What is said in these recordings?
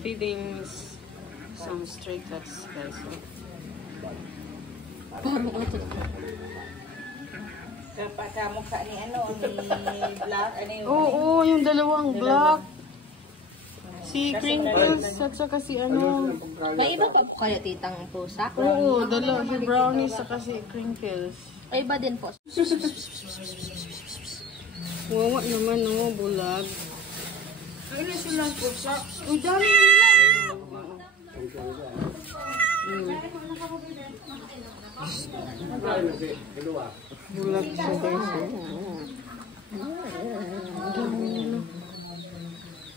Feeding some stray cats, guys. Kamukha ni Black, Oo, yung dalawang black. Si Crinkles at saka si May iba pa po kaya titang pusa? Oo, dalawa. Si Brownie saka si Crinkles. May iba din po. Wawa naman, bulag. Ano sila pusa? Uy, dami na nila. Bulag siya, guys.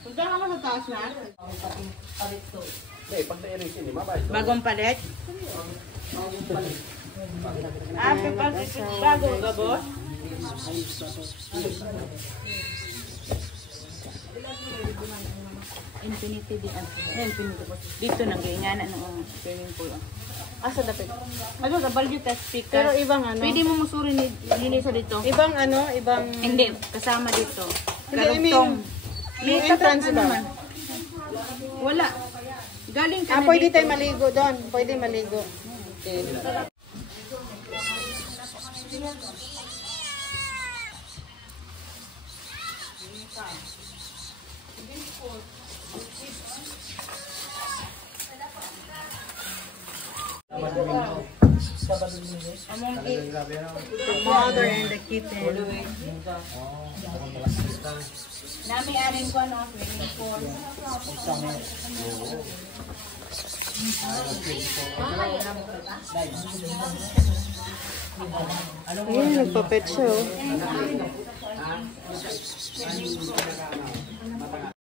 Punta ka sa taas na? Bagong palit? Bago ba, boss? Infinity din. Infinity po. Dito nang ganyan ng swimming pool. Asa dapat? Ano, double view test speaker. Pero ibang Pwede mo musurin ni sa dito. Ibang ibang... Hindi, kasama dito. Karugtong. May entrance ba? Wala. Galing ka na Pwede dito. tayo maligo doon. Pwede maligo. Okay. The mother and the kitten. Nami aring ko swimming pool. Ayun, nagpa-pet siya,